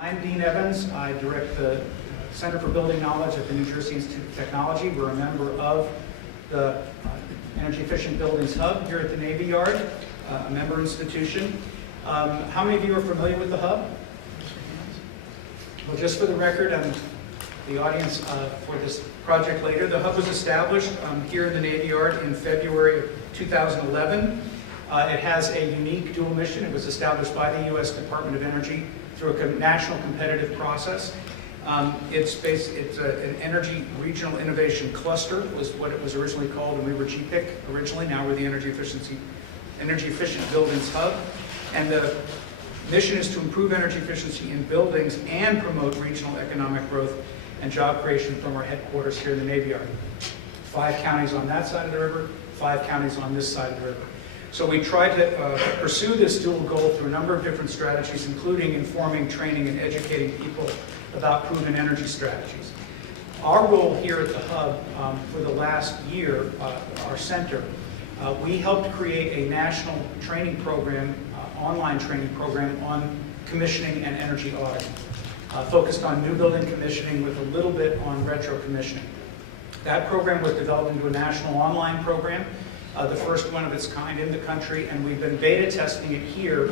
I'm Deane Evans. I direct the Center for Building Knowledge at the New Jersey Institute of Technology. We're a member of the Energy Efficient Buildings Hub here at the Navy Yard, a member institution. How many of you are familiar with the Hub? Well, just for the record and the audience for this project later, the Hub was established here in the Navy Yard in February of 2011. It has a unique dual mission. It was established by the U.S. Department of Energy through a national competitive process. It's an energy regional innovation cluster was what it was originally called, and we were GPIC originally. Now we're the Energy Efficient Buildings Hub. And the mission is to improve energy efficiency in buildings and promote regional economic growth and job creation from our headquarters here in the Navy Yard. 5 counties on that side of the river, 5 counties on this side of the river. So we tried to pursue this dual goal through a number of different strategies, including informing, training, and educating people about proven energy strategies. Our role here at the Hub for the last year, our center, we helped create a national training program, online training program on commissioning and energy auditing, focused on new building commissioning with a little bit on retro commissioning. That program was developed into a national online program, the first one of its kind in the country, and we've been beta testing it here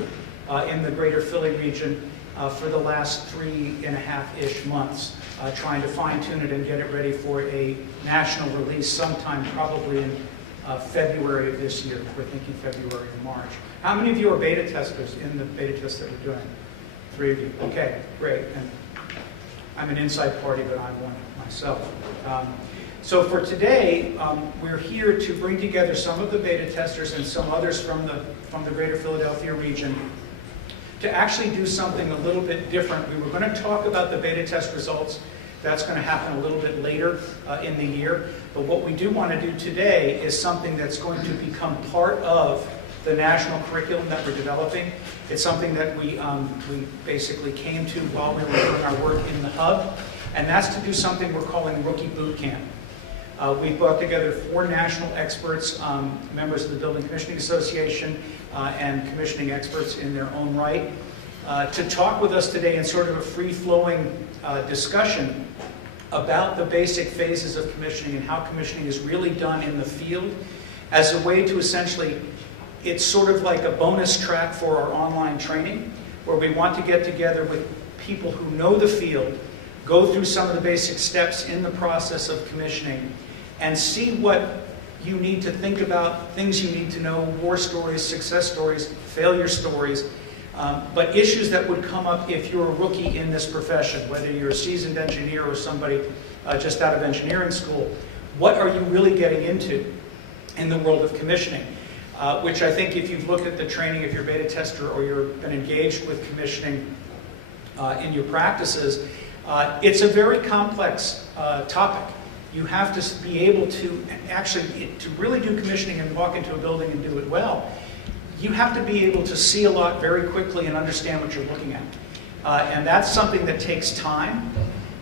in the greater Philly region for the last 3.5-ish months, trying to fine-tune it and get it ready for a national release sometime probably in February of this year. We're thinking February or March. How many of you are beta testers in the beta test that we're doing? 3 of you. Okay, great. And I'm an inside party, but I'm one myself. So for today, we're here to bring together some of the beta testers and some others from the greater Philadelphia region to actually do something a little bit different. We were going to talk about the beta test results. That's going to happen a little bit later in the year. But what we do want to do today is something that's going to become part of the national curriculum that we're developing. It's something that we basically came to while we were doing our work in the Hub, and that's to do something we're calling Rookie Bootcamp. We've brought together 4 national experts, members of the Building Commissioning Association, and commissioning experts in their own right, to talk with us today in sort of a free-flowing discussion about the basic phases of commissioning and how commissioning is really done in the field as a way to essentially, it's sort of like a bonus track for our online training, where we want to get together with people who know the field, go through some of the basic steps in the process of commissioning, and see what you need to think about, things you need to know, war stories, success stories, failure stories, but issues that would come up if you're a rookie in this profession, whether you're a seasoned engineer or somebody just out of engineering school. What are you really getting into in the world of commissioning? Which I think if you've looked at the training, if you're a beta tester or you've been engaged with commissioning in your practices, it's a very complex topic. You have to be able to actually, to really do commissioning and walk into a building and do it well, you have to be able to see a lot very quickly and understand what you're looking at. And that's something that takes time,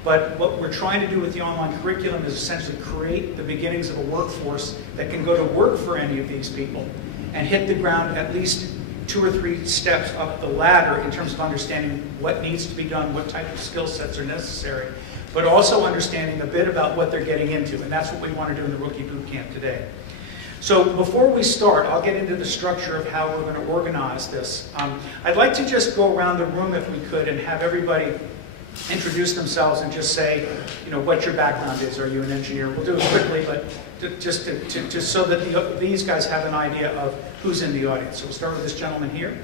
but what we're trying to do with the online curriculum is essentially create the beginnings of a workforce that can go to work for any of these people and hit the ground at least 2 or 3 steps up the ladder in terms of understanding what needs to be done, what type of skill sets are necessary, but also understanding a bit about what they're getting into, and that's what we want to do in the Rookie Bootcamp today. So before we start, I'll get into the structure of how we're going to organize this. I'd like to just go around the room if we could and have everybody introduce themselves and just say, what your background is. Are you an engineer? We'll do it quickly, but just so that these guys have an idea of who's in the audience. So we'll start with this gentleman here.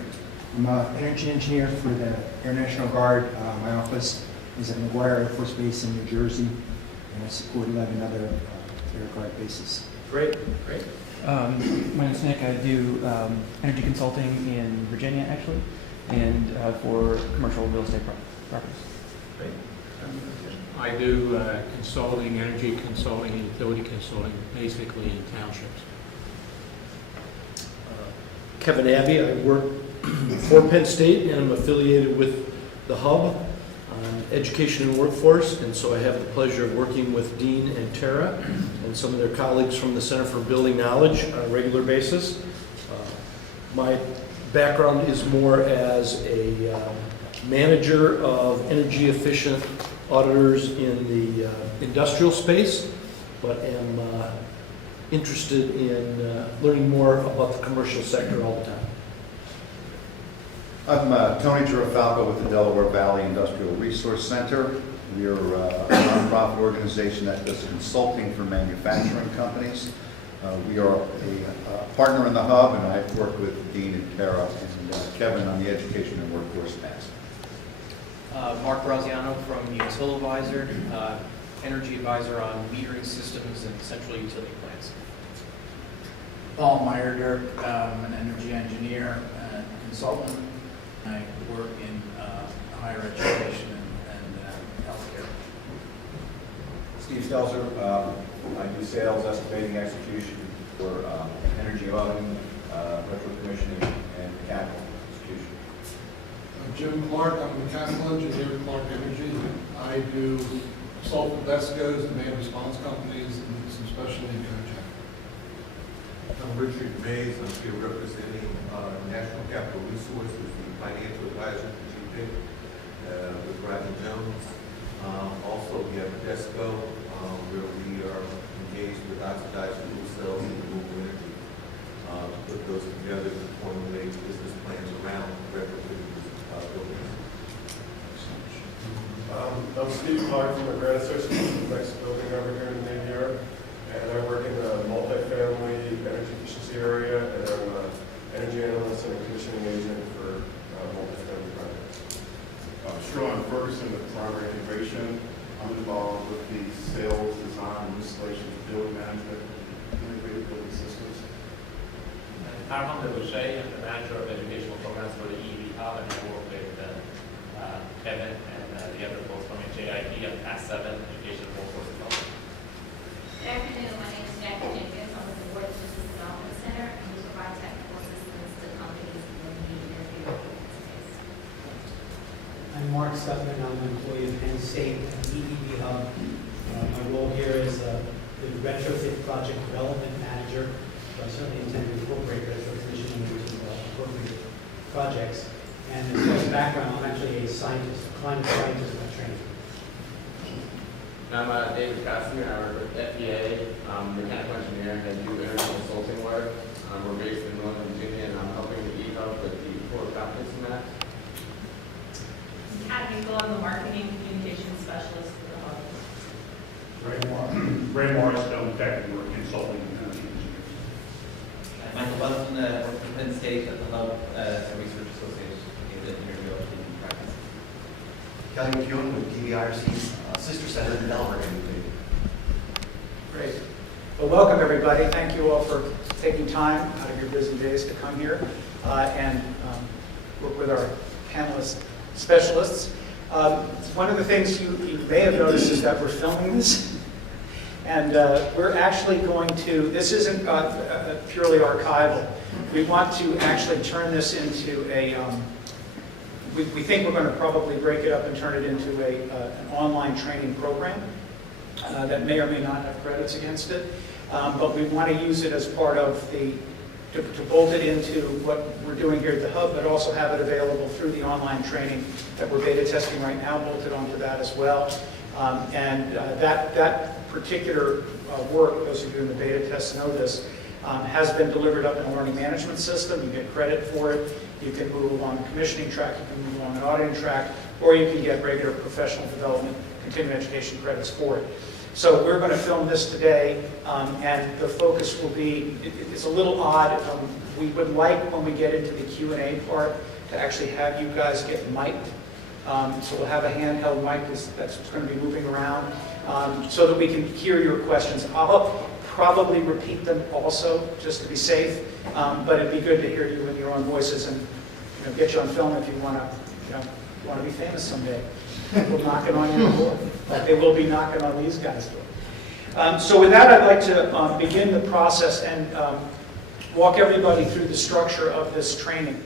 I'm an energy engineer for the Air National Guard. My office is at McGuire Air Force Base in New Jersey, and I support 11 other Air Guard bases. Great, great. My name is Nick. I do energy consulting in Virginia, actually, and for commercial real estate properties. Great. I do consulting, energy consulting, and utility consulting, basically in townships. Kevin Abbey. I work for Penn State, and I'm affiliated with the Hub on Education and Workforce, and so I have the pleasure of working with Deane and Tara and some of their colleagues from the Center for Building Knowledge on a regular basis. My background is more as a manager of energy efficient auditors in the industrial space, but am interested in learning more about the commercial sector all the time. I'm Tony Girafalco with the Delaware Valley Industrial Resource Center. We are a nonprofit organization that does consulting for manufacturing companies. We are a partner in the hub, and I've worked with Deane and Tara and Kevin on the education and workforce task. Mark Graziano from Utilivisor, energy advisor on metering systems and central utility plants. Paul Meyerder, an energy engineer and consultant. I work in higher education and healthcare. Steve Stelzer, I do sales, estimating, execution for energy auditing, retro commissioning, and mechanical execution. Jim Clark, I'm a mechanical engineer at Clark Energy. I do consult with DESCOs, demand response companies, and some specialty coaching. I'm Richard Mays. I'm here representing National Capital Resources, the financial advisor to GP with Rodney Jones. Also, we have DESCO, where we are engaged with oxidized fuel cells and renewable energy to put those together to formulate business plans around retrofitting buildings. I'm Steve Clark from the Grant Association, the next building over here in New York, and I work in the multifamily energy efficiency area, and I'm an energy analyst and a commissioning agent for multifamily projects. Sean Ferguson with Primary Integration. I'm involved with the sales, design, installation, building management, integrated building systems. Armand Boucher, I'm the manager of educational programs for the EEV Hub, and I work with Kevin and the other folks from JIP and Past 7 Education Workforce Development. Good afternoon, my name is Jackie Jenkins. I'm with the Board of Business Development Center, and we provide technical assistance to companies in the energy space. I'm Mark Stuckman. I'm an employee of Penn State and EEV Hub. My role here is the retrofit project development manager. So I certainly intend to incorporate retrofitting into appropriate projects. And as far as background, I'm actually a scientist, a climate scientist by training. I'm David Kastner. I work with FEA, mechanical engineer, and do energy consulting work. We're based in Northern Virginia, and I'm helping the E-Hub with the core competency map. Kat Hinkle, I'm the marketing communication specialist for the hub. Ray Morris, Stone Tech, and we're consulting and energy engineers. Michael Weston, work for Penn State at the Hub as a research associate in the interview in practice. Kelly McEwen with DVIRC's sister center in Delaware. Great. Well, welcome everybody. Thank you all for taking time out of your busy days to come here and work with our panelist specialists. One of the things you may have noticed is that we're filming this. And we're actually going to, this isn't purely archival. We want to actually turn this into a, we think we're going to probably break it up and turn it into an online training program that may or may not have credits against it. But we want to use it as part of the, to bolt it into what we're doing here at the Hub, but also have it available through the online training that we're beta testing right now, bolted onto that as well. That particular work, those of you in the beta test know this, has been delivered up in a learning management system. You get credit for it. You can move on the commissioning track, you can move on an auditing track, or you can get regular professional development, continuing education credits for it. So we're going to film this today, and the focus will be, it's a little odd. We would like, when we get into the Q&A part, to actually have you guys get mic'd. So we'll have a handheld mic that's going to be moving around so that we can hear your questions. I'll probably repeat them also, just to be safe, but it'd be good to hear you in your own voices and get you on film if you want to be famous someday. We'll knock it on your door, like they will be knocking on these guys' door. So with that, I'd like to begin the process and walk everybody through the structure of this training.